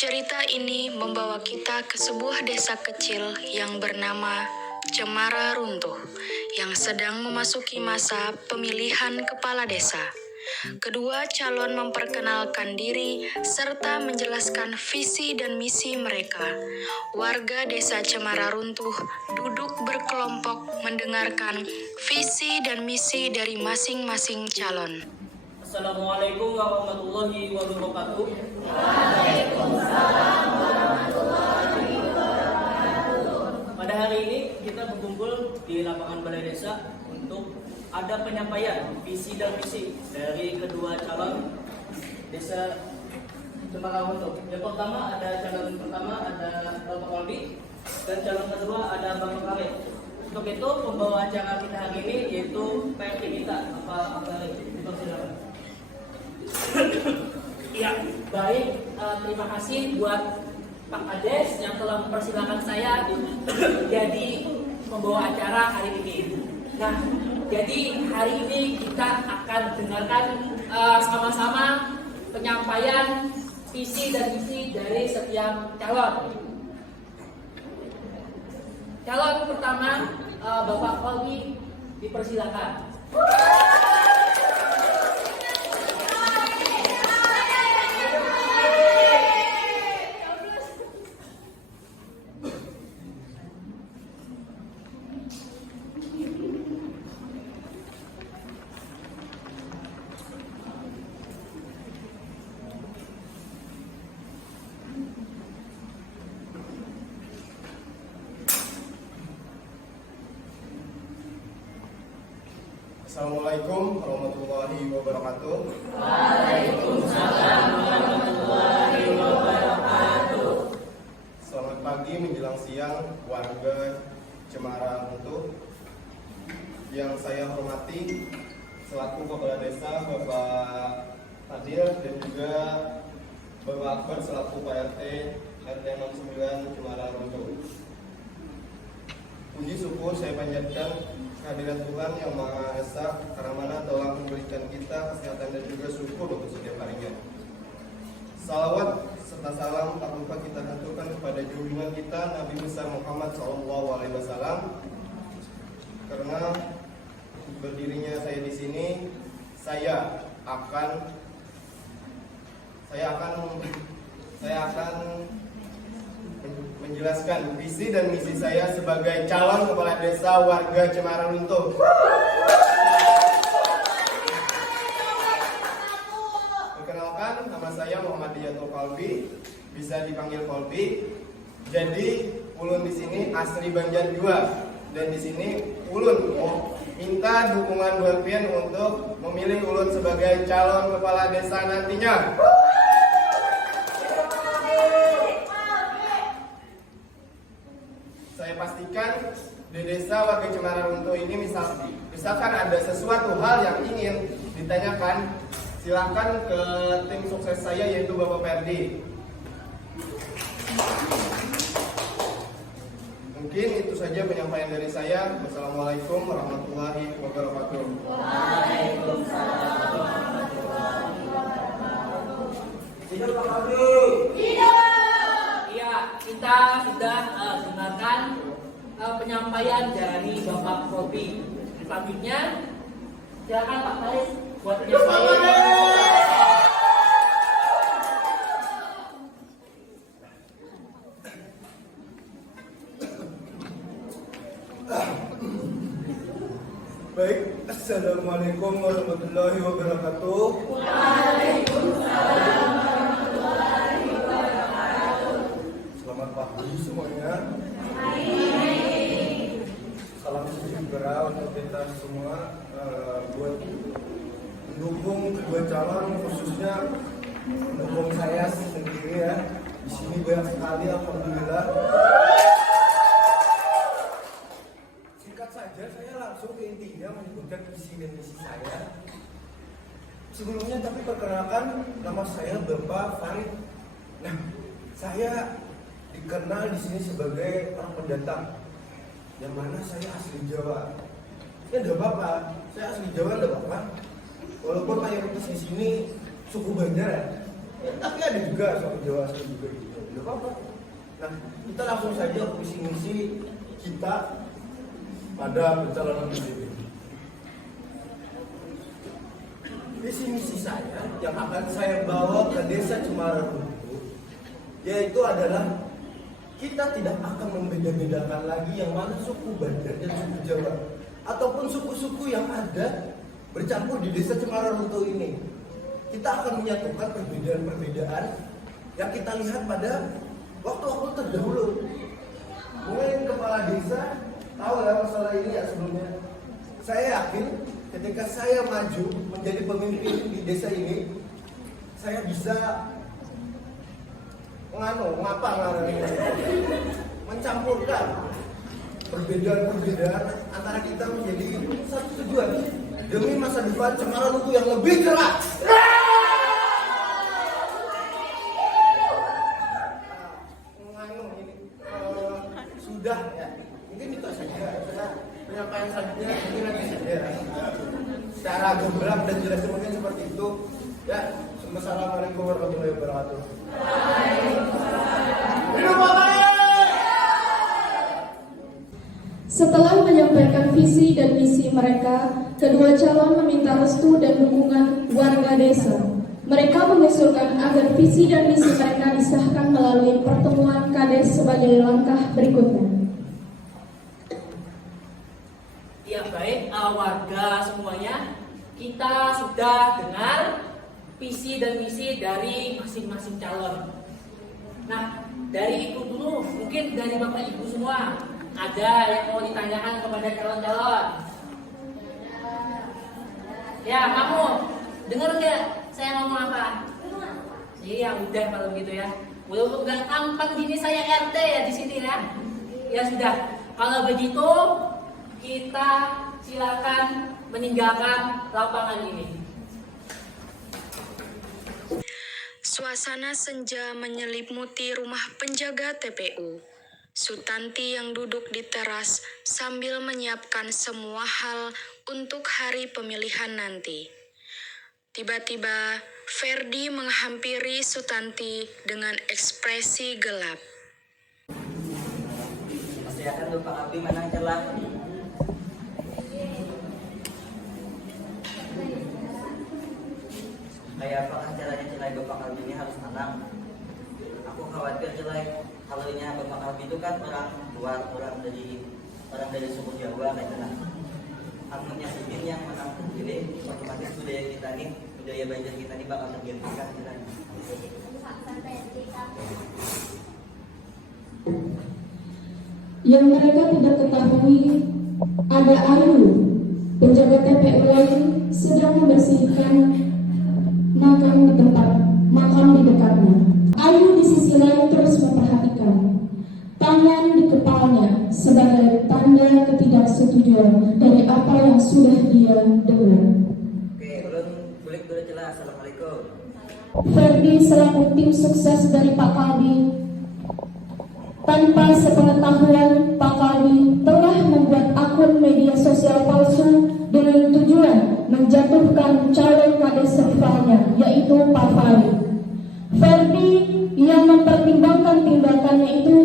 Cerita ini membawa kita ke sebuah desa kecil yang bernama Cemara Runtuh, yang sedang memasuki masa pemilihan kepala desa. Kedua calon memperkenalkan diri serta menjelaskan visi dan misi mereka. Warga desa Cemara Runtuh duduk berkelompok mendengarkan visi dan misi dari masing-masing calon. Assalamualaikum warahmatullahi wabarakatuh. Waalaikumsalam warahmatullahi wabarakatuh. Pada hari ini kita berkumpul di lapangan balai desa untuk ada penyampaian visi dan misi dari kedua calon desa Cemara Runtuh. Yang pertama ada calon pertama ada Bapak Kolbi dan calon kedua ada Bapak Khalid. Untuk itu pembawa acara kita hari ini yaitu PRT kita Bapak Khalid. Dipersilakan. Ya, baik. Terima kasih buat Pak Kades yang telah mempersilahkan saya jadi pembawa acara hari ini. Nah, jadi hari ini kita akan dengarkan sama-sama penyampaian visi dan misi dari setiap calon. Calon pertama, Bapak Kolbi, dipersilakan. Assalamualaikum warahmatullahi wabarakatuh. Waalaikumsalam warahmatullahi wabarakatuh. Selamat pagi menjelang siang warga Cemara Runtuh. Yang saya hormati selaku Kepala Desa Bapak Fadil dan juga Bapak Akbar selaku Pak RT 69 Cemara Runtuh. Puji syukur saya panjatkan kehadiran Tuhan yang Maha Esa, karena mana telah memberikan kita kesehatan dan juga syukur untuk setiap harinya. Salawat serta salam tak lupa kita haturkan kepada junjungan kita Nabi besar Muhammad SAW. Karena berdirinya saya di sini, saya akan menjelaskan visi dan misi saya sebagai calon kepala desa warga Cemara Runtuh. Perkenalkan, nama saya Muhammad Diyatul Kolbi, bisa dipanggil Kolbi. Jadi ulun di sini asli Banjar Jua, dan di sini ulun mau minta dukungan buat untuk memilih ulun sebagai calon kepala desa nantinya. Saya pastikan di desa warga Cemara Runtuh ini misalkan ada sesuatu hal yang ingin ditanyakan, silakan ke tim sukses saya yaitu Bapak Perdi. Mungkin itu saja penyampaian dari saya. Wassalamualaikum warahmatullahi wabarakatuh. Waalaikumsalam warahmatullahi wabarakatuh. Hidup Pak Kolbi. Iya, kita sudah dengarkan penyampaian dari Bapak Kolbi. Selanjutnya, silakan Pak Faris buat penyampaian. Baik, assalamualaikum warahmatullahi wabarakatuh. Waalaikumsalam warahmatullahi wabarakatuh. Selamat pagi semuanya. Salam sejahtera untuk kita semua, buat mendukung kedua calon, khususnya mendukung saya sendiri ya. Di sini banyak sekali, alhamdulillah. Singkat saja, saya langsung ke intinya menyebutkan visi dan misi saya. Sebelumnya tapi perkenalkan, nama saya Bapak Farid. Nah, saya dikenal di sini sebagai orang pendatang, yang mana saya asli Jawa. Ya enggak apa-apa, saya asli Jawa enggak apa-apa. walaupun mayoritas di sini suku Banjar ya, tapi ada juga suku Jawa asli juga gitu. Tidak apa-apa. Nah, kita langsung saja visi misi kita pada pencalonan PBB. Visi misi saya yang akan saya bawa ke Desa Cemara Runtuh yaitu adalah kita tidak akan membeda-bedakan lagi yang mana suku Banjar dan suku Jawa ataupun suku-suku yang ada bercampur di Desa Cemara Runtuh ini. Kita akan menyatukan perbedaan-perbedaan yang kita lihat pada waktu-waktu terdahulu. Mungkin kepala desa tahu ya masalah ini ya sebelumnya. Saya yakin ketika saya maju menjadi pemimpin di desa ini, saya bisa mencampurkan perbedaan-perbedaan antara kita menjadi satu tujuan demi masa depan Cemara Runtuh yang lebih cerah. Sudah ya, mungkin itu saja. Penyampaian selanjutnya mungkin nanti saja. Secara gamblang dan jelas mungkin seperti itu. Ya, Assalamualaikum warahmatullahi wabarakatuh. Setelah menyampaikan visi dan misi mereka, kedua calon meminta restu dan dukungan warga desa. Mereka mengusulkan agar visi dan misi mereka disahkan melalui pertemuan Kades sebagai langkah berikutnya. Ya baik, warga semuanya, kita sudah dengar visi dan misi dari masing-masing calon. Nah, dari Ibu dulu, mungkin dari Bapak Ibu semua, ada yang mau ditanyakan kepada calon-calon? Ya, kamu dengar nggak saya ngomong apa? Iya, udah kalau gitu ya. Walaupun nggak tampan gini saya RT ya di sini ya. Ya sudah, kalau begitu kita silakan meninggalkan lapangan ini. Suasana senja menyelimuti rumah penjaga TPU. Sutanti yang duduk di teras sambil menyiapkan semua hal untuk hari pemilihan nanti. Tiba-tiba, Ferdi menghampiri Sutanti dengan ekspresi gelap. Masih akan Bapak Abdi menang celah. Kayak apakah caranya Celai Bapak Abdi ini harus menang? Aku khawatir Celai, kalau ini Bapak Abdi itu kan orang luar, orang dari suku Jawa kayaknya. Amunnya Sidin yang menang, jadi otomatis budaya Banjar kita ini bakal tergantikan Celai. Yang mereka tidak ketahui, ada Ayu, penjaga TPU lain sedang membersihkan makam di dekatnya. Ayu di sisi lain terus memperhatikan. Tangan di kepalanya sebagai tanda ketidaksetujuan dari apa yang sudah dia dengar. Oke, ulun balik dulu Celai. Assalamualaikum. Ferdi selaku tim sukses dari Pak Kalbi, tanpa sepengetahuan Pak Kalbi telah membuat akun media sosial palsu dengan tujuan menjatuhkan calon kades rivalnya, yaitu Pak Fahri. Ferdi yang mempertimbangkan tindakannya itu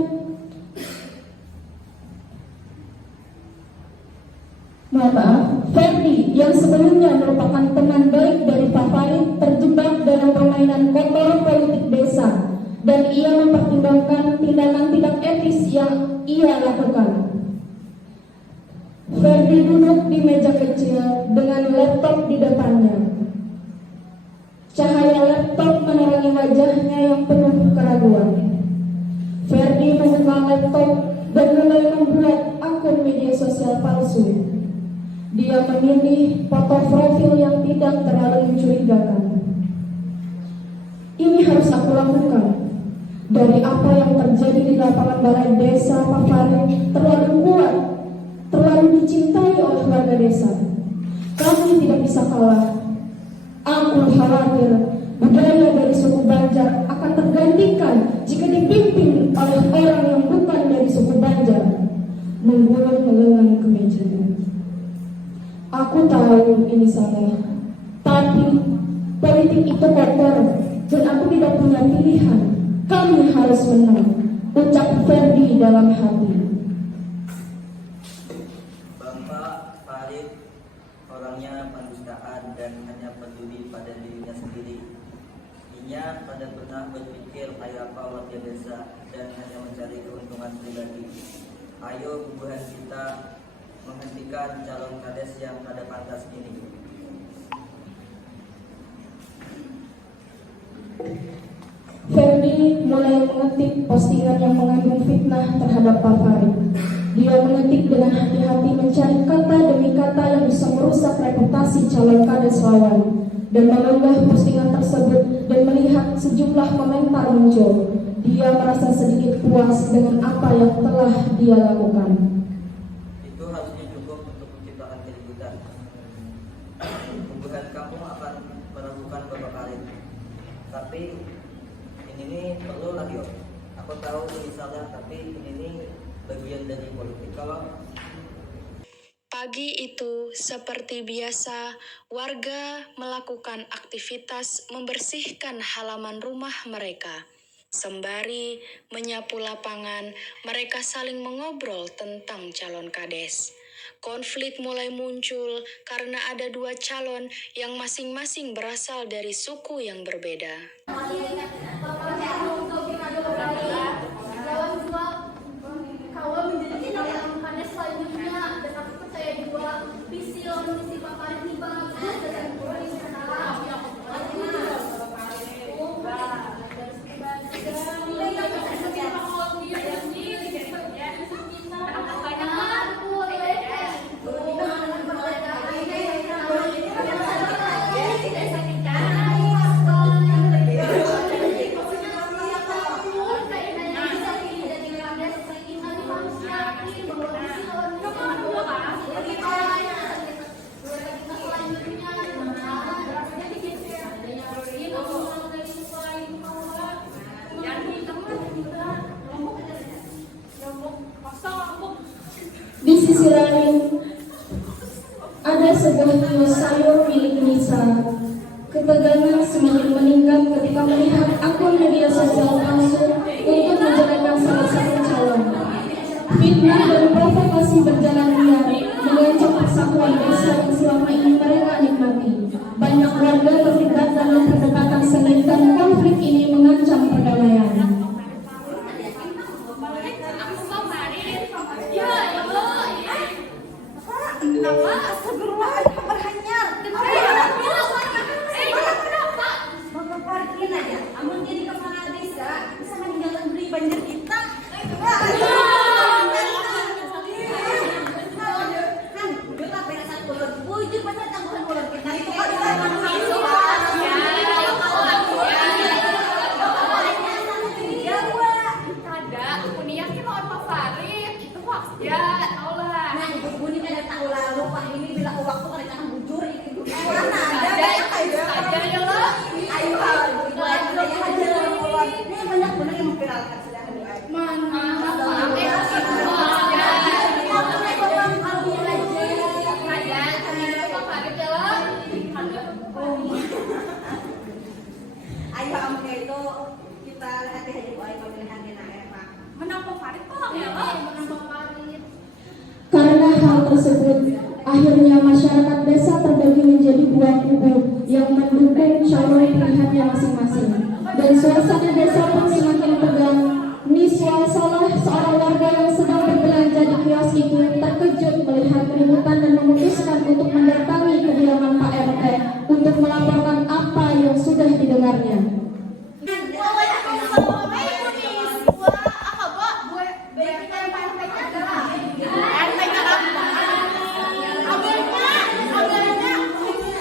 Ferdi yang sebelumnya merupakan teman baik dari Pak Fahri terjebak dalam permainan kotor politik desa dan ia mempertimbangkan tindakan tidak etis yang ia lakukan. Ferdi duduk di meja kecil dengan laptop di depannya. Cahaya laptop menerangi wajahnya yang penuh keraguan. Ferdi membuka laptop dan mulai membuat akun media sosial palsu. Dia memilih foto profil yang tidak terlalu mencurigakan. Ini harus aku lakukan. Dari apa yang terjadi di lapangan balai desa Pak Fahri terlalu kuat, terlalu dicintai oleh warga desa. Kami tidak bisa kalah. Aku khawatir budaya dari suku Banjar akan tergantikan jika dipimpin oleh orang yang bukan dari suku Banjar. Menggulung lengan kemejanya. Aku tahu ini salah. Tapi politik itu kotor dan aku tidak punya pilihan. Kami harus menang, ucap Ferdi dalam hati. Bapak Farid orangnya pendustaan dan hanya peduli pada dirinya sendiri. Ia pada pernah berpikir kayak apa warga desa dan hanya mencari keuntungan pribadi. Ayo hubungan kita menghentikan calon kades yang kada pantas ini. Ferdi mulai mengetik postingan yang mengandung fitnah terhadap Pak Farid. Dia mengetik dengan hati-hati mencari kata demi kata yang bisa merusak reputasi calon kades lawan. Dan mengunggah postingan tersebut dan melihat sejumlah komentar muncul. Dia merasa sedikit puas dengan apa yang telah dia lakukan. Itu harusnya cukup untuk menciptakan keributan. Hubungan kampung akan meragukan Bapak Farid. Tapi ini perlu lagi, Om. Aku tahu misalnya, tapi ini bagian dari politik. Kalau Pagi itu, seperti biasa, warga melakukan aktivitas membersihkan halaman rumah mereka. Sembari menyapu lapangan, mereka saling mengobrol tentang calon kades. Konflik mulai muncul karena ada dua calon yang masing-masing berasal dari suku yang berbeda. Kawal menjadi calon kades selanjutnya, dan aku percaya juga visi Pak Farid ini bagus dan Di sisi lain, ada sebuah kios sayur milik Nisa. Ketegangan semakin meningkat ketika melihat akun media sosial palsu untuk menjelekkan salah satu calon. Fitnah dan provokasi berjalan liar mengancam persatuan desa yang selama ini mereka nikmati. Banyak warga terlibat dalam perdebatan sengit dan konflik ini mengancam perdamaian. Karena hal tersebut, akhirnya masyarakat desa terbagi menjadi dua kubu yang mendukung calon pilihannya masing-masing. Dan suasana desa pun semakin tegang. Niswa Salah, seorang warga yang sedang berbelanja di kios itu, terkejut melihat keributan dan memutuskan untuk mendatangi kediaman Pak RT untuk melaporkan apa yang sudah didengarnya.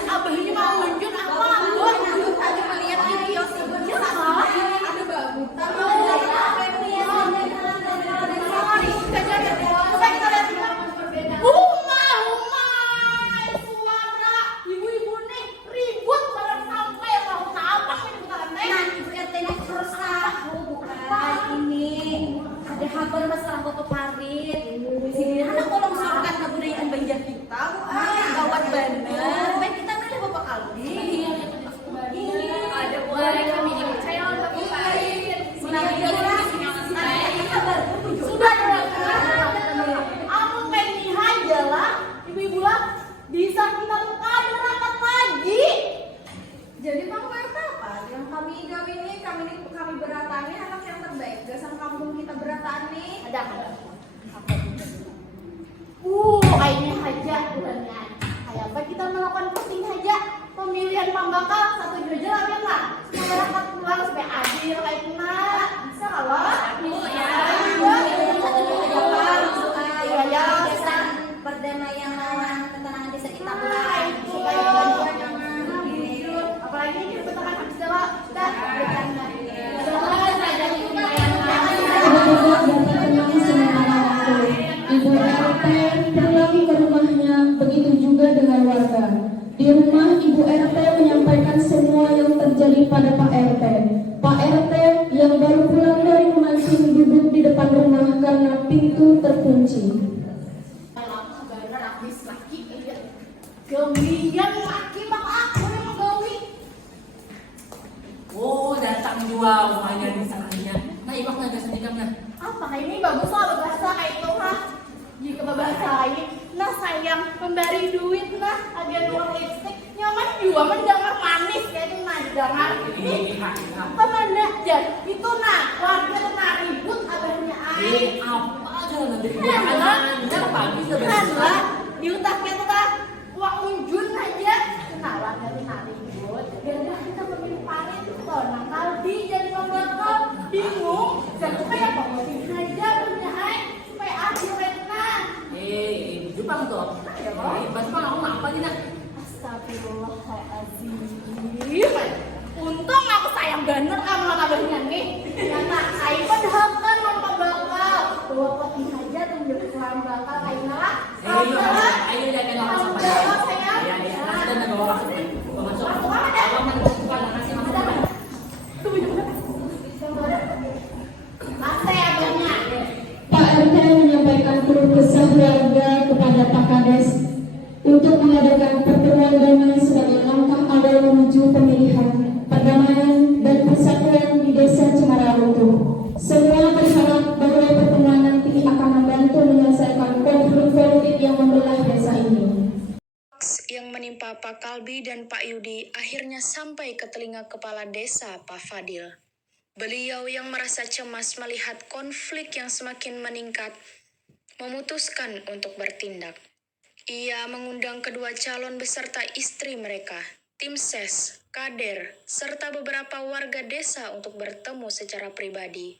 Abah ini mau menjun apa? tidak. Ini aja bulannya. Kayak apa kita melakukan voting aja pemilihan pembakal satu jujur apa enggak? Masyarakat pulang supaya adil kayak enggak. Bisa kalau? Iya. Iya. Perdamaian lawan ketenangan desa kita Supaya apalagi ini kebetulan habis jalan dan bercanda. Ibu RT pulang ke rumahnya, begitu juga dengan warga. Di rumah Ibu RT menyampaikan semua yang terjadi pada Pak RT. Pak RT yang baru pulang dari memancing duduk di depan rumah karena pintu terkunci. Gawian laki bang aku yang gawi. Oh, datang jual rumahnya di sananya. Nah, ibak naga sedikamnya. Apa ini bagus lah bahasa kayak itu mah. Jika bahasa ini, nah sayang memberi duit nah agen uang lipstick nyaman juga mendengar manis kayak itu nah dengar. Kemana jan itu nah warga nah ribut abahnya air. Apa aja nanti Nah, pagi lah di utaknya tuh kan uang unjun aja kenalan dari hari ribut. Biar kita memilih parit tuh nah kaldi jadi pembakal bingung. Jadi kayak pemilih aja punya air supaya adil rena. Jepang tuh. Ya, Bang. Jepang aku apa nih nak? Astagfirullahaladzim. Untung aku sayang bener kamu kabarnya nih. Karena saya padahal kan mau bakal. Dua kopi aja tunjuk kurang bakal kayak nala. Ayo lihat yang lawan sama ya. Ya, nanti dan bawa masuk. Masuk. Kalau menentukan nasi masuk. Mas saya banyak. Pak RT menyampaikan keluh kesah warga kepada Pak Kades untuk mengadakan pertemuan damai sebagai langkah awal menuju pemilihan, perdamaian, dan persatuan di Desa Cemara Runtuh. Semua berharap bahwa pertemuan nanti akan membantu menyelesaikan konflik politik yang membelah desa ini. Yang menimpa Pak Kalbi dan Pak Yudi akhirnya sampai ke telinga kepala desa Pak Fadil. Beliau yang merasa cemas melihat konflik yang semakin meningkat, memutuskan untuk bertindak. Ia mengundang kedua calon beserta istri mereka, tim ses, kader, serta beberapa warga desa untuk bertemu secara pribadi.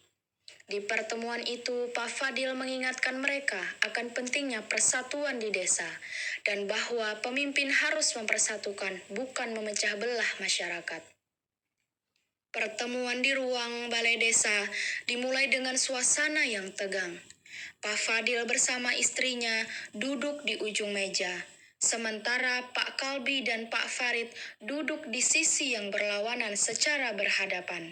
Di pertemuan itu, Pak Fadil mengingatkan mereka akan pentingnya persatuan di desa dan bahwa pemimpin harus mempersatukan, bukan memecah belah masyarakat. Pertemuan di ruang balai desa dimulai dengan suasana yang tegang. Pak Fadil bersama istrinya duduk di ujung meja, sementara Pak Kalbi dan Pak Farid duduk di sisi yang berlawanan secara berhadapan.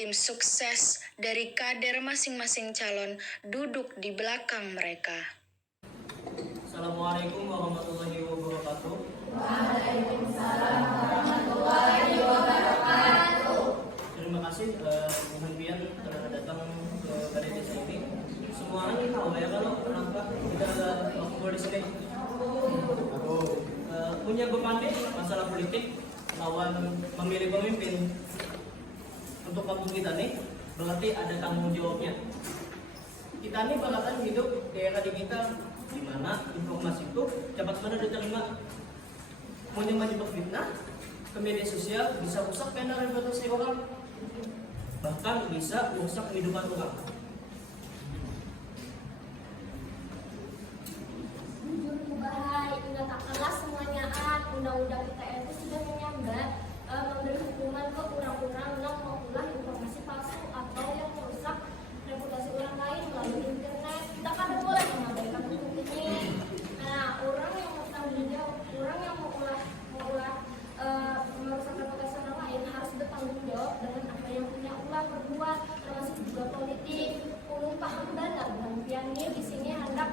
Tim sukses dari kader masing-masing calon duduk di belakang mereka. Assalamualaikum warahmatullahi wabarakatuh. Terima kasih pemimpinan datang ke balai desa ini. Semua orang tahu ya kalau kenapa kita kumpul di sini. Punya beban masalah politik lawan memilih pemimpin. Untuk kampung kita nih berarti ada tanggung jawabnya. Kita nih bakalan hidup di era digital di mana informasi itu cepat sekali diterima. Mau menyebar fitnah ke media sosial bisa rusak kendaraan reputasi orang, bahkan bisa rusak kehidupan orang. Jujur bahaya, katakanlah semuanya undang-undang ITE itu sudah menyambat memberi hukuman ke orang-orang yang mengulah informasi palsu atau yang merusak reputasi orang lain melalui internet. Kita kan boleh mengabaikan hukum ini. Nah, orang yang bertanggung jawab, orang yang merusak reputasi orang lain harus bertanggung jawab dengan apa yang punya ulah berbuat, termasuk juga politik. Ulun paham benar, bukan piannya di sini hendak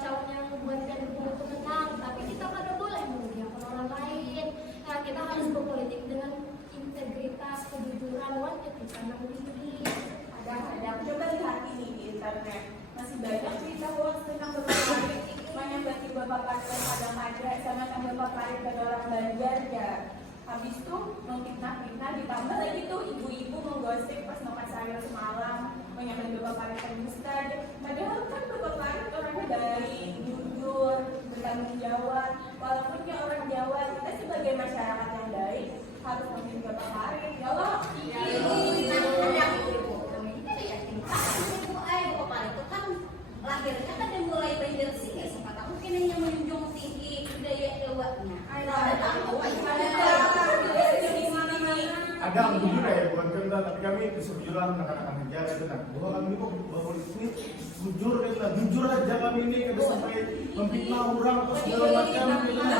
calon yang buat pian itu menang, tapi kita pada boleh merugikan orang lain. Nah, kita harus berpolitik dengan integritas, kejujuran, etika dan budi. Kadang-kadang coba lihat ini di internet, masih banyak cerita hoax tentang Bapak Farid menyambangi Bapak Farid pada Madra sama Bapak Farid pada orang Banjar ya. Habis itu memfitnah-fitnah, ditambah lagi tuh ibu-ibu menggosip pas makan sayur semalam menyambangi Bapak Farid dan Ustad. ada yang jujur ya, bukan kita, tapi kami sejujurlah akan menjaga itu nah. Bahwa kami kok bahwa ini jujur gitu nah, jujur aja kami ini kada sampai memfitnah orang atau segala macam gitu nah.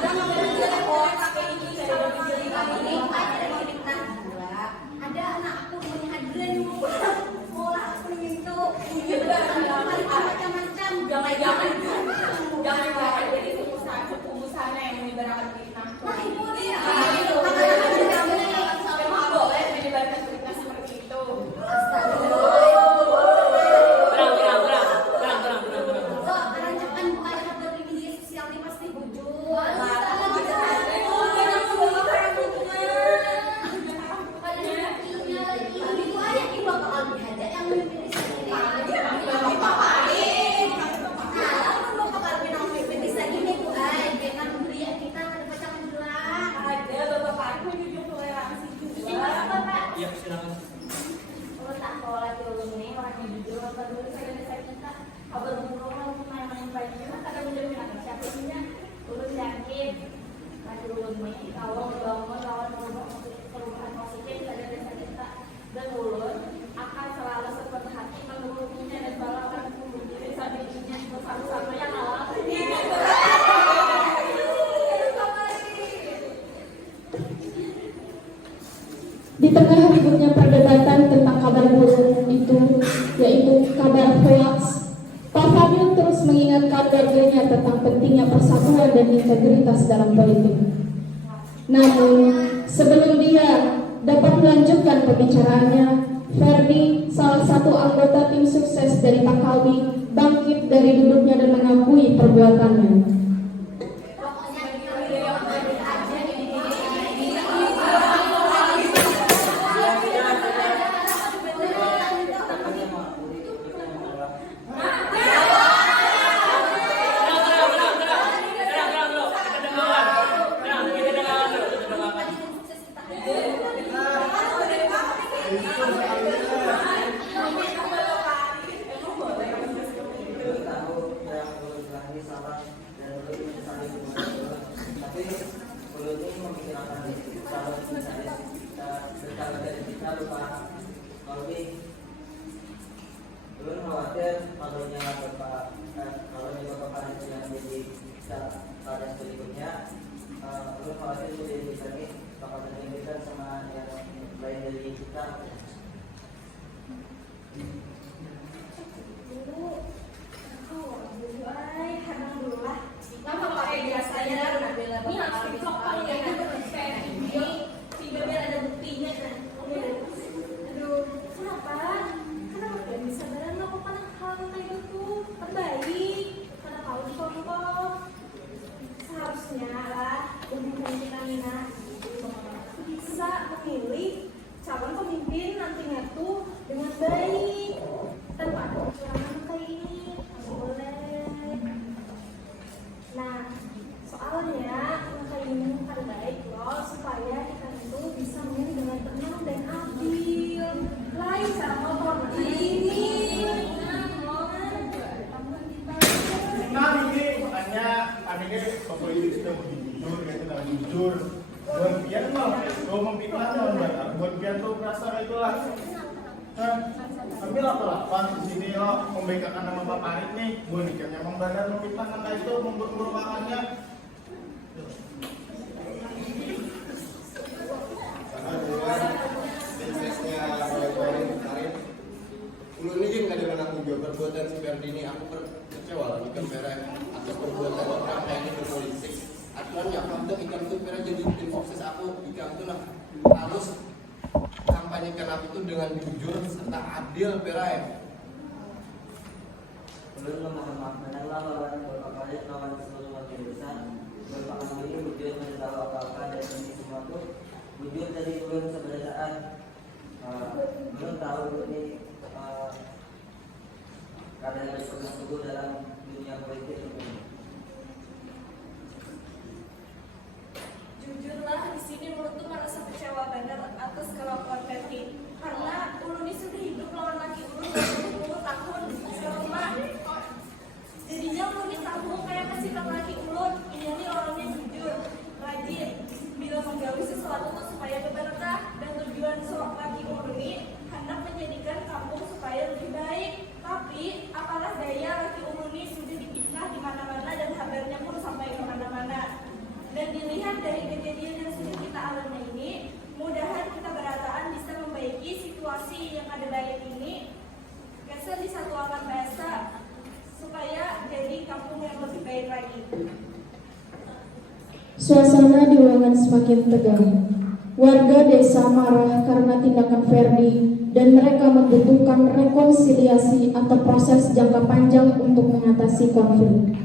Ada anak aku namanya Adrian sekolah aku itu macam-macam. Jangan jadi pengusaha yang menyebarkan fitnah. Nah ibu dia Memang boleh menyebarkan fitnah seperti itu. orang Jepang bukan kabar di media sosial ini pasti bujur. Iya, silakan. Dan ulun akan selalu seperhati menurutnya dan balakan bunuh diri sampai dirinya bersama-sama yang alam. Di tengah ributnya perdebatan tentang kabar burung itu, yaitu kabar hoax, Pak Fadil terus mengingatkan warganya tentang pentingnya persatuan dan integritas dalam politik. Namun, sebelum dia dapat melanjutkan pembicaraannya, Ferdi, salah satu anggota tim sukses dari Pak Kalbi, bangkit dari duduknya dan mengakui perbuatannya. Belum khawatir kalau Bapak Farid yang jadi pada berikutnya, belum khawatir sudah lagi bakal terlibat sama yang lain dari kita. Ini harus dipotong ya, kayak ini tidak biar ada buktinya kan. Aduh, kenapa? Kenapa gak bisa barang melakukan hal kayak gitu? Terbaik, karena kau dicontoh. Seharusnya lah, bukan kita Nina bisa memilih calon pemimpin nantinya tuh dengan baik tanpa ada kecurangan kayak ini. Boleh. Nah, soalnya kayak ini bukan baik loh, supaya kita itu bisa memilih dengan tenang dan adil. Lain cara motor ini. Nah ini makanya anehnya politik sudah jujur, gitu nah jujur. Buat pian mah, kalau memfitnah mah benar. Buat pian tuh merasa itulah. Nah, ambil apa di sini lo membengkakan nama Pak Farid nih, buat ikannya memang benar memfitnah angka itu merupakannya. Karena buat suksesnya Farid, ulun ini kan ada menanggung jawab perbuatan si Ferdi ini. Aku kecewa lah ikan merah atas perbuatan orang kayak ini berpolitik. Aturan yang waktu ikan tuh merah jadi tim sukses aku ikan tuh nah harus kampanyekan aku tuh dengan jujur serta adil perai. Belum memaknai lawan Bapak Farid lawan seluruh warga besar. Bapak ini wujud menetahu apa-apa dan ini semua tuh wujud dari ulun sebenarnya saat belum tahu ini keadaan yang berpegang teguh dalam dunia politik ini. Jujurlah di sini ulun tuh merasa kecewa benar atas kelakuan Ferdi, karena ulun ini sudah hidup lawan laki ulun 20 tahun di rumah. Jadinya ulun ini tahu kayak kasih laki ulun ini orangnya jujur, rajin, bila menggawi sesuatu tuh supaya berberkah dan tujuan Suasana di ruangan semakin tegang. Warga desa marah karena tindakan Ferdi dan mereka membutuhkan rekonsiliasi atau proses jangka panjang untuk mengatasi konflik.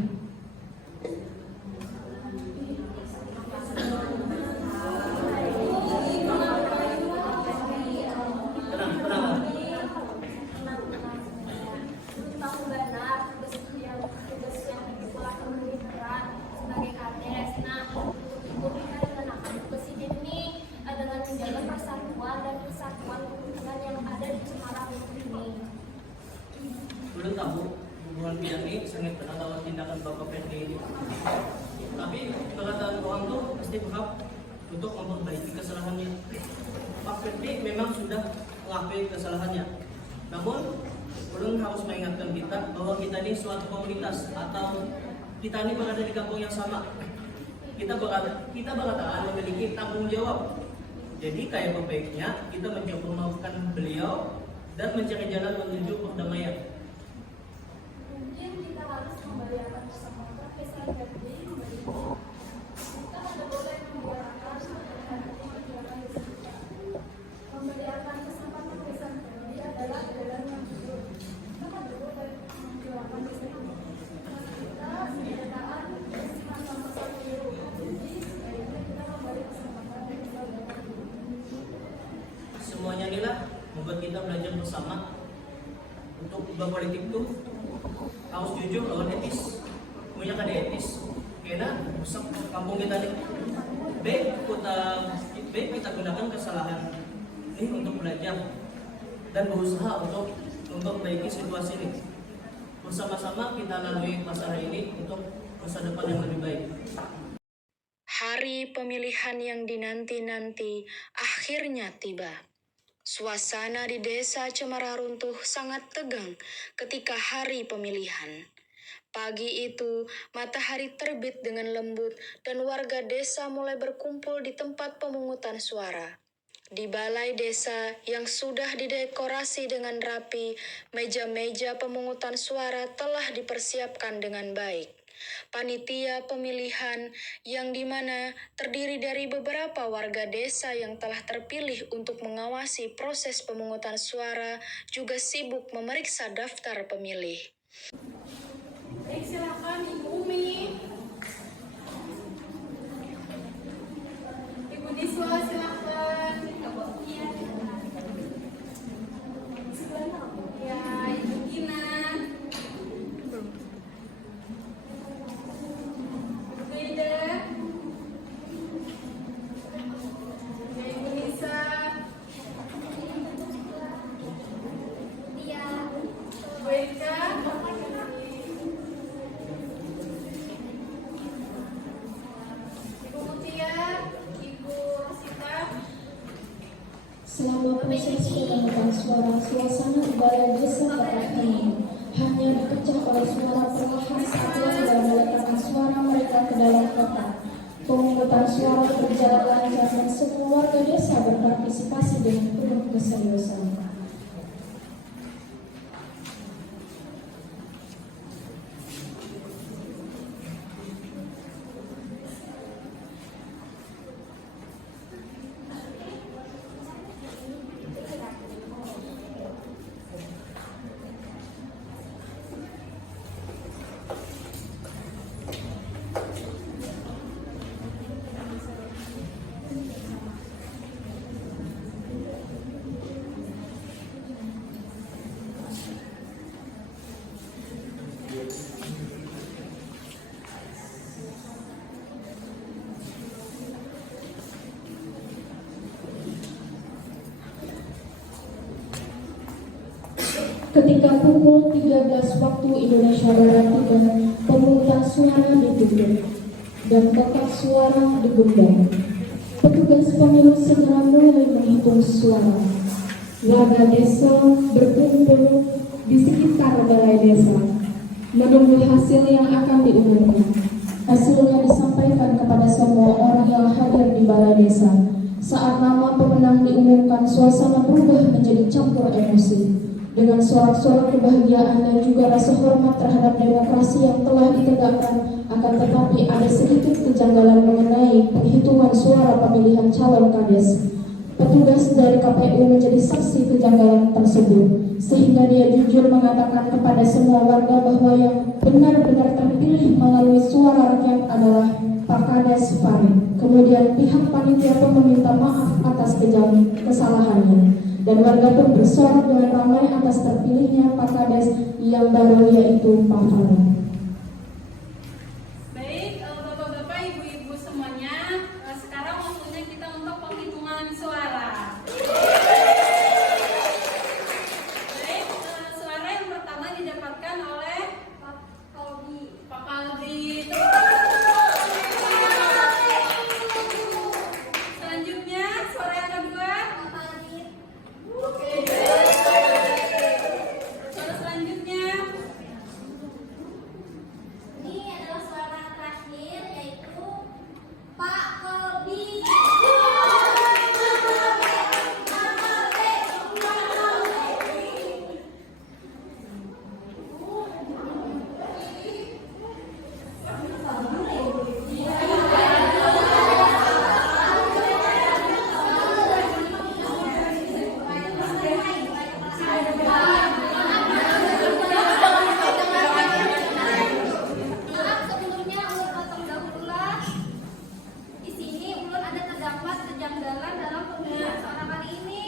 Tenang. Tahu benar tugas yang dipulangkan lebih berat sebagai kades. Nah, untuk kita dengan akan presiden ini dengan menjaga persatuan dan kesatuan kepentingan yang ada di Cemara ini. Belum tahu hubungan bidang ini sangat pernah lawan tindakan Bapak Ferdi ini. Tapi perkataan orang tuh pasti berhak untuk memperbaiki kesalahannya. Pak Ferdi memang sudah mengakui kesalahannya. Namun belum harus mengingatkan kita bahwa kita ini suatu komunitas atau kita ini berada di kampung yang sama. Kita berkataan memiliki tanggung jawab. Jadi kayak baiknya kita mencoba memaafkan beliau dan mencari jalan menuju perdamaian. Mungkin kita harus membayarkan bersama kesalahan Ferdi kembali. Kita tidak boleh membiarkan membiarkan kesempatan kesalahan Ferdi adalah jalan yang buruk. Kita tidak boleh membiarkan kesalahan kita menyatakan kesempatan bersama Ferdi. Sebaiknya kita memberi kesempatan kesalahan. Semuanya inilah membuat kita belajar bersama untuk ubah politik itu harus jujur lawan etis. Punya kada etis karena rusak kampung kita nih. Baik kita gunakan kesalahan ini untuk belajar dan berusaha untuk memperbaiki situasi ini. Bersama-sama kita lalui masalah ini untuk masa depan yang lebih baik. Hari pemilihan yang dinanti-nanti akhirnya tiba. Suasana di desa Cemara Runtuh sangat tegang ketika hari pemilihan. Pagi itu, matahari terbit dengan lembut dan warga desa mulai berkumpul di tempat pemungutan suara. Di balai desa yang sudah didekorasi dengan rapi, meja-meja pemungutan suara telah dipersiapkan dengan baik. Panitia pemilihan yang dimana terdiri dari beberapa warga desa yang telah terpilih untuk mengawasi proses pemungutan suara juga sibuk memeriksa daftar pemilih. Silakan Ibu Umi. Ibu Diswa silakan. Ya, Ibu Gina. Beda. Ya, Ibu Nisa. Dia Bu Eka. Ibu Mutia, Ibu Rosita. Selama proses pemungutan suara, suasana di balai desa tetap hening. Hanya dipecah oleh suara perlahan saat warga meletakkan suara mereka ke dalam kotak. Pemungutan suara berjalan lancar dan semua warga desa berpartisipasi dengan penuh keseriusan. Ketika pukul 13 waktu Indonesia Barat tiba, pemungutan suara ditutup dan kotak suara digundah. Petugas pemilu segera mulai menghitung suara. Warga desa berkumpul di sekitar balai desa, menunggu hasil yang akan diumumkan. Hasilnya disampaikan kepada semua orang yang hadir di balai desa. Saat nama pemenang diumumkan, suasana berubah menjadi campur emosi. Dengan sorak-sorak kebahagiaan dan juga rasa hormat terhadap demokrasi yang telah ditegakkan Akan tetapi ada sedikit kejanggalan mengenai penghitungan suara pemilihan calon kades. Petugas dari KPU menjadi saksi kejanggalan tersebut, sehingga dia jujur mengatakan kepada semua warga bahwa yang benar-benar terpilih melalui suara rakyat adalah Pak Kades Farid. Kemudian pihak panitia pun meminta maaf atas kesalahannya, dan warga pun bersorak dengan ramai atas terpilihnya Pak Kades yang baru, yaitu Pak Farid. Baik, Bapak-bapak, Ibu-ibu semuanya, sekarang waktunya kita untuk penghitungan suara. Baik, suara yang pertama didapatkan oleh Pak Kalbi. Pak Kalbi. Selanjutnya, suara yang kedua. Pak Kalbi. Oke. Suara selanjutnya. Ini adalah suara terakhir, yaitu Pak Kolbi. Maaf, sebelumnya ulun potong dahulu lah. Di sini ulun ada terdapat kejanggalan dalam pemilihan suara kali ini.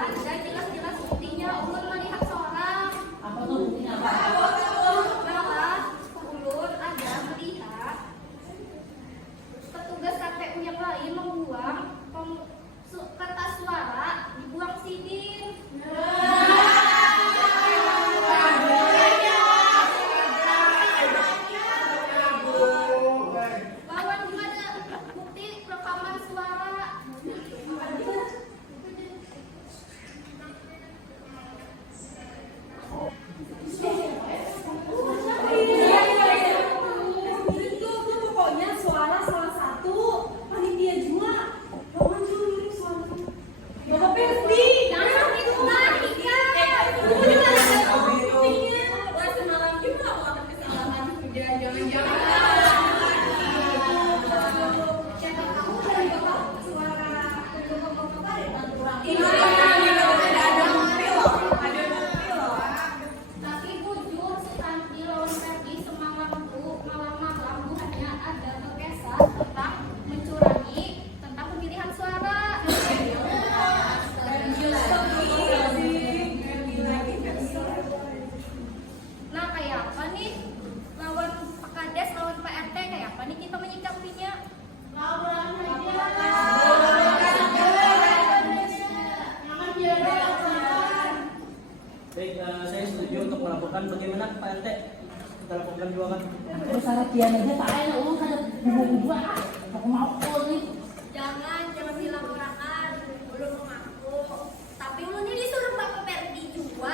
Ada jelas-jelas buktinya, ulun melihat seorang. Apa tuh buktinya? Bahwa ulun ada melihat petugas KPU yang lain membuang kertas suara, dibuang sini. Bawan gimana bukti rekaman suara? Itu pokoknya suara salah satu panitia juga. Roman juga mirip suara. Bapak Perdi. Jangan itu lah, Ika. Semalam juga aku kesalahan juga, jangan-jangan. Siapa kamu dari bapak suara bapak dari kurang. Tapi jujur Sutanti lawan Ferdi semalam tuh malam-malam tuh hanya ada berkesan tentang mencurangi tentang pemilihan suara. Nah, kayak apa nih lawan Pak Kades, lawan Pak RT, kayak apa nih kita menyikapinya? Lawan Baik, saya setuju untuk melaporkan. Bagaimana Pak RT? Kita laporkan juga kan? Jangan dilaporkan, belum mengaku. Tapi ulun ini disuruh Bapak Perdi juga.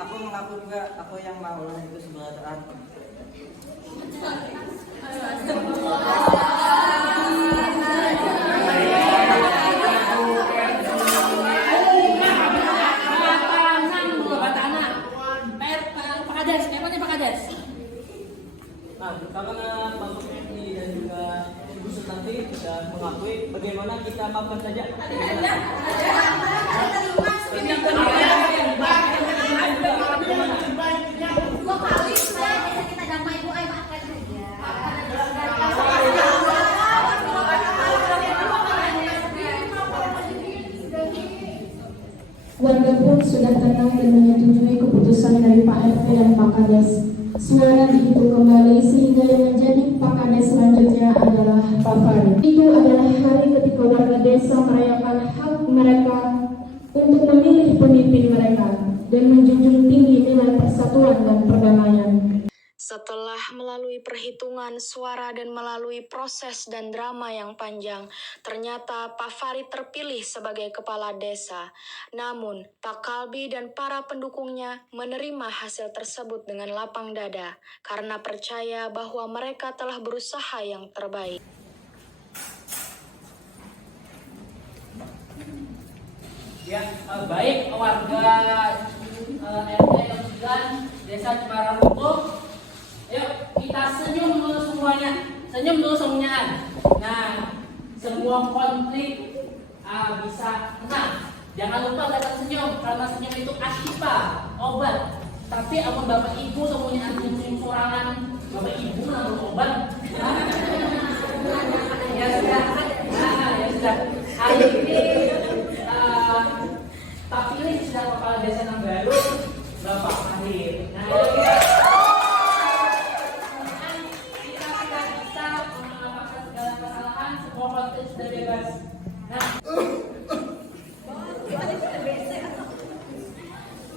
Aku mengaku juga, aku yang melakukan itu sebenarnya. Nah, karena Bapak Ferdi dan juga Ibu Sutanti sudah mengakui, bagaimana kita maafkan saja? Dua kali supaya bisa kita damai, Bu. Ayo maafkan saja. Warga pun sudah tenang dan menyetujui keputusan dari Pak RT dan Pak Kades. Suara dihitung kembali sehingga yang menjadi Pak Kades selanjutnya adalah Pak Farid. Itu adalah hari ketika warga desa merayakan hak mereka untuk memilih pemimpin mereka dan menjunjung tinggi nilai persatuan dan perdamaian. Setelah melalui perhitungan suara dan melalui proses dan drama yang panjang, ternyata Pak Farid terpilih sebagai kepala desa. Namun, Pak Kalbi dan para pendukungnya menerima hasil tersebut dengan lapang dada karena percaya bahwa mereka telah berusaha yang terbaik. Ya, baik warga RT 9 Desa Cemara Runtuh. Yuk, kita senyum dulu semuanya. Senyum dulu semuanya. Nah, semua konflik bisa tenang. Jangan lupa tetap senyum, karena senyum itu asyifa, obat. Tapi amun Bapak Ibu semuanya senyum sorangan, Bapak Ibu namun obat. Ya sudah. Nah, ya sudah. Hari ini tak pilih sudah kepala desa yang baru, Bapak Farid. Nah, kita sudah bisa mengatasi segala kesalahan, semua konflik sudah bebas. Nah,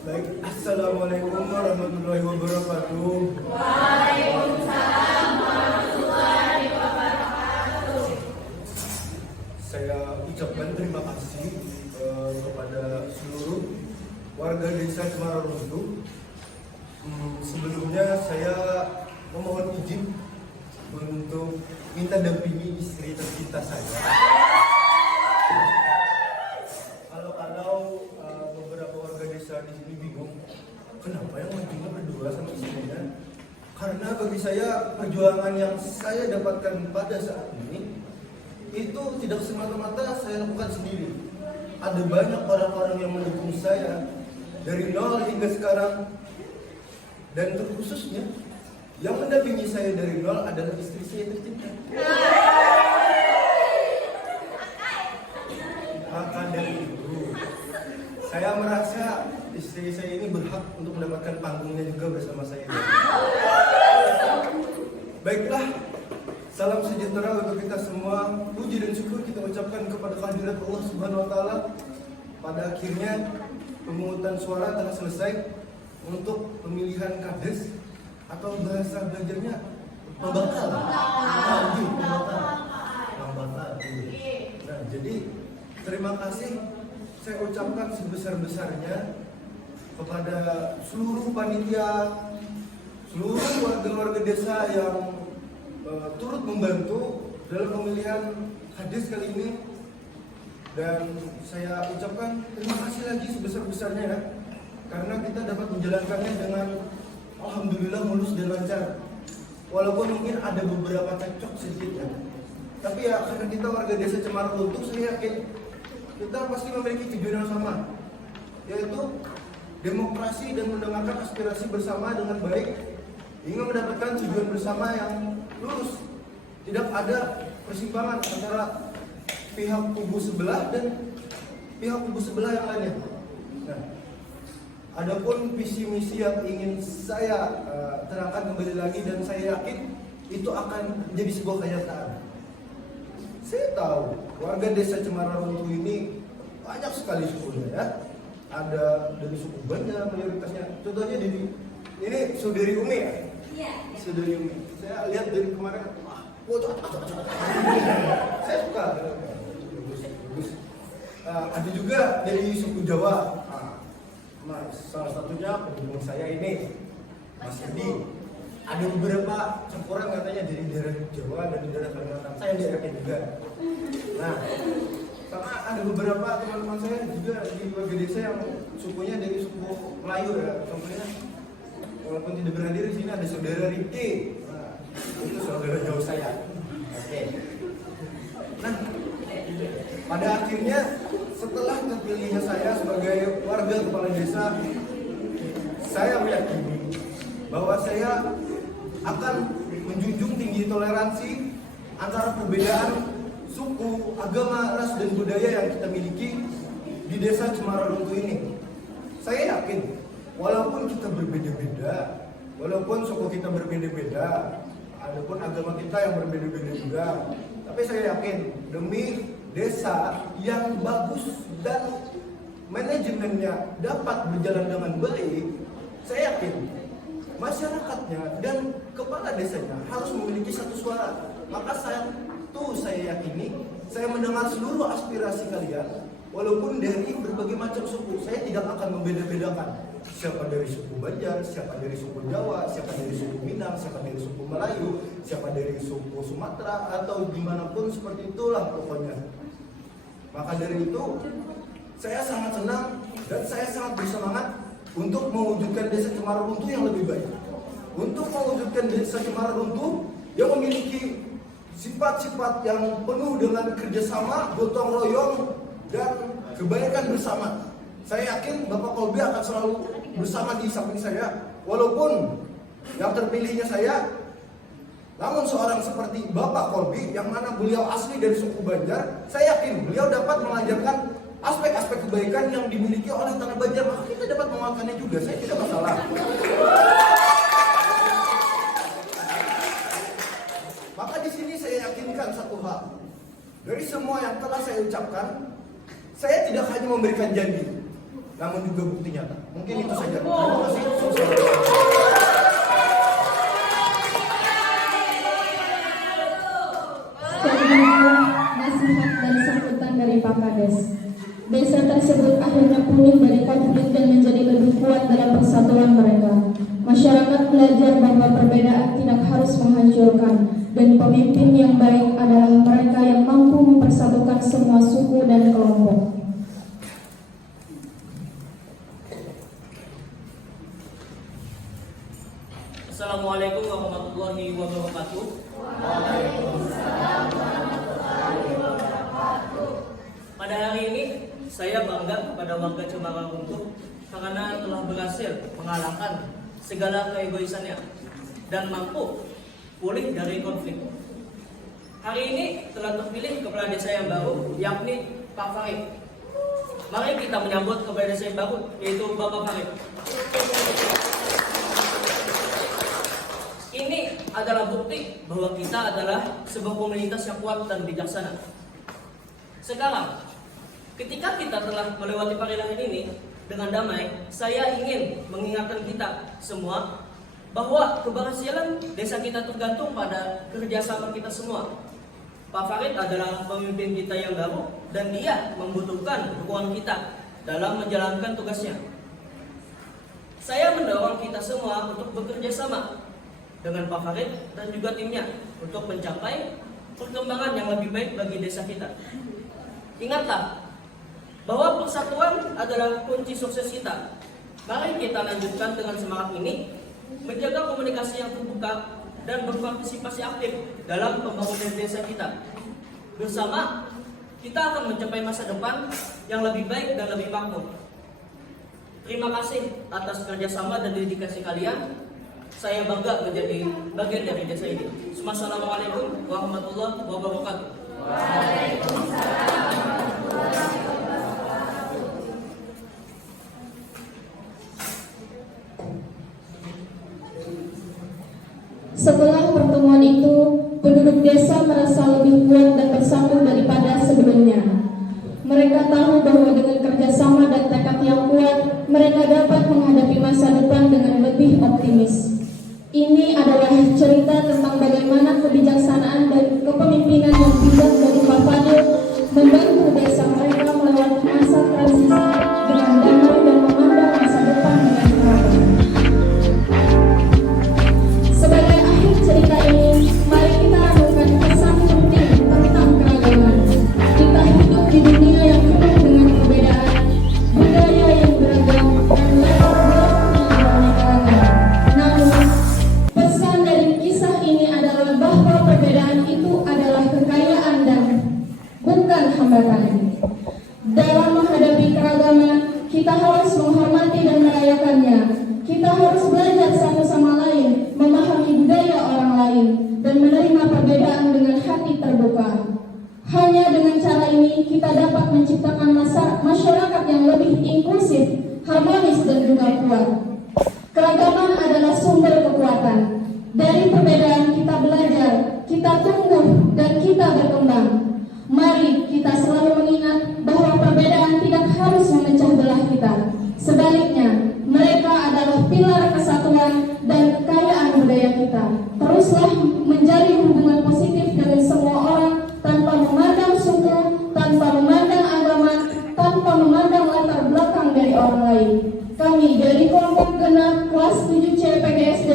Baik, Assalamualaikum warahmatullahi wabarakatuh. Waalaikumsalam warahmatullahi wabarakatuh. Saya ucapkan terima kasih kepada seluruh warga desa Cemara Runtuh. Sebelumnya saya memohon izin untuk minta dampingi istri tercinta saya. Kalau beberapa warga desa di sini bingung, kenapa yang majunya berdua sama istrinya? Karena bagi saya perjuangan yang saya dapatkan pada saat ini itu tidak semata-mata saya lakukan sendiri. Ada banyak orang-orang yang mendukung saya dari nol hingga sekarang, dan terkhususnya yang mendampingi saya dari nol adalah istri saya tercinta. Maka dari itu, saya merasa istri saya ini berhak untuk mendapatkan panggungnya juga bersama saya. Baiklah, salam sejahtera untuk kita semua. Puji dan syukur kita ucapkan kepada kehadirat Allah Subhanahu wa taala. Pada akhirnya pemungutan suara telah selesai untuk pemilihan kades atau bahasa belajarnya pembakal. Nah, jadi terima kasih saya ucapkan sebesar-besarnya kepada seluruh panitia, seluruh warga-warga desa yang turut membantu dalam pemilihan kades kali ini, dan saya ucapkan terima kasih lagi sebesar-besarnya ya, karena kita dapat menjalankannya dengan alhamdulillah mulus dan lancar. Walaupun mungkin ada beberapa cekcok sedikit ya, tapi ya karena kita warga desa Cemara Runtuh, saya yakin kita pasti memiliki tujuan yang sama, yaitu demokrasi dan mendengarkan aspirasi bersama dengan baik hingga mendapatkan tujuan bersama yang lurus. Tidak ada persimpangan antara pihak kubu sebelah dan pihak kubu sebelah yang lainnya. Nah, adapun visi misi yang ingin saya terangkan kembali lagi, dan saya yakin itu akan menjadi sebuah kenyataan. Saya tahu warga desa Cemara Runtuh ini banyak sekali sukunya ya. Ada dari suku Banda mayoritasnya. Contohnya ini saudari Umi ya. Iya. Saudari Umi. Saya lihat dari kemarin, saya suka. Bagus. Ada juga dari suku Jawa. Mas, salah satunya pendukung saya ini, Mas Edi. Ada beberapa campuran katanya dari daerah Jawa dan daerah Kalimantan. Saya daerahnya juga. Nah, sama ada beberapa teman-teman saya juga di warga desa yang sukunya dari suku Melayu ya. Contohnya, walaupun tidak berhadir di sini, ada saudara Riki. Nah, itu saudara jauh saya. Oke. Nah, pada akhirnya setelah terpilihnya saya sebagai warga kepala desa, saya meyakini bahwa saya akan menjunjung tinggi toleransi antara perbedaan suku, agama, ras, dan budaya yang kita miliki di desa Cemara Runtuh ini. Saya yakin, walaupun kita berbeda-beda, walaupun suku kita berbeda-beda, adapun agama kita yang berbeda-beda juga, tapi saya yakin demi desa yang bagus dan manajemennya dapat berjalan dengan baik, saya yakin masyarakatnya dan kepala desanya harus memiliki satu suara. Maka saya yakini, saya mendengar seluruh aspirasi kalian, walaupun dari berbagai macam suku. Saya tidak akan membeda-bedakan siapa dari suku Banjar, siapa dari suku Jawa, siapa dari suku Minang, siapa dari suku Melayu, siapa dari suku Sumatera, atau dimanapun seperti itulah pokoknya. Maka dari itu, saya sangat senang dan saya sangat bersemangat untuk mewujudkan Desa Cemara Runtuh yang lebih baik. Untuk mewujudkan Desa Cemara Runtuh yang memiliki sifat-sifat yang penuh dengan kerjasama, gotong royong, dan kebaikan bersama. Saya yakin Bapak Kolbi akan selalu bersama di samping saya, walaupun yang terpilihnya saya, namun seorang seperti Bapak Kolbi yang mana beliau asli dari suku Banjar, saya yakin beliau dapat mengajarkan aspek-aspek kebaikan yang dimiliki oleh tanah Banjar, maka kita dapat menguatkannya juga. Saya tidak masalah. Maka di sini saya yakinkan satu hal, dari semua yang telah saya ucapkan, saya tidak hanya memberikan janji, namun juga bukti nyata. Mungkin itu saja. Terima kasih. Selanjutnya, nasihat dan sambutan dari Pak Kades. Desa tersebut akhirnya pulih dari konflik dan menjadi lebih kuat dalam persatuan mereka. Masyarakat belajar bahwa perbedaan tidak harus menghancurkan, dan pemimpin yang baik adalah mereka yang mampu mempersatukan semua suku dan kelompok. Assalamualaikum warahmatullahi wabarakatuh. Pada hari ini saya bangga kepada warga Cemara Runtuh karena telah berhasil mengalahkan segala keegoisannya dan mampu pulih dari konflik. Hari ini telah terpilih kepala desa yang baru, yakni Pak Farid. Mari kita menyambut kepala desa yang baru, yaitu Bapak Farid. Ini adalah bukti bahwa kita adalah sebuah komunitas yang kuat dan bijaksana. Sekarang, ketika kita telah melewati parilahan ini dengan damai, saya ingin mengingatkan kita semua bahwa keberhasilan desa kita tergantung pada kerjasama kita semua. Pak Farid adalah pemimpin kita yang baru dan dia membutuhkan dukungan kita dalam menjalankan tugasnya. Saya mendorong kita semua untuk bekerja sama dengan Pak Farid dan juga timnya untuk mencapai perkembangan yang lebih baik bagi desa kita. Ingatlah bahwa persatuan adalah kunci sukses kita. Mari kita lanjutkan dengan semangat ini, menjaga komunikasi yang terbuka dan berpartisipasi aktif dalam pembangunan desa kita. Bersama, kita akan mencapai masa depan yang lebih baik dan lebih makmur. Terima kasih atas kerjasama dan dedikasi kalian. Saya bangga menjadi bagian dari desa ini. Assalamualaikum warahmatullahi wabarakatuh. Setelah pertemuan itu, penduduk desa merasa lebih kuat dan bersatu daripada sebelumnya. Mereka tahu bahwa dengan kerjasama dan tekad yang kuat, mereka dapat menghadapi masa depan dengan lebih optimis. Ini adalah cerita tentang bagaimana kebijaksanaan dan kepemimpinan yang bijak dari Pak Fadil membantu desa mereka melewati masa transisi dengan damai dan memandang masa depan dengan harapan. Sebagai akhir cerita ini, mari kita renungkan pesan penting tentang keragaman. Kita hidup di dunia yang penuh dengan perbedaan, budaya yang beragam, dan latar belakang yang beraneka-ragam. Namun, pesan dari kisah ini adalah bahwa perbedaan itu adalah kekayaan dan bukan hambatan. Dalam menghadapi keragaman, kita harus menghormati dan merayakannya. Kita harus belajar satu sama lain, memahami budaya orang lain, dan menerima perbedaan dengan hati terbuka. Hanya dengan cara ini, kita dapat menciptakan masyarakat yang lebih inklusif, harmonis, dan juga kuat. Keragaman adalah sumber kekuatan. Dari perbedaan kita belajar, kita tumbuh, dan kita berkembang. Mari kita selalu mengingat bahwa perbedaan tidak harus memecah belah kita. Sebaliknya, mereka adalah pilar kesatuan dan kekayaan budaya kita. memandang latar belakang dari orang lain. Kami dari kelompok genap kelas 7C PGSD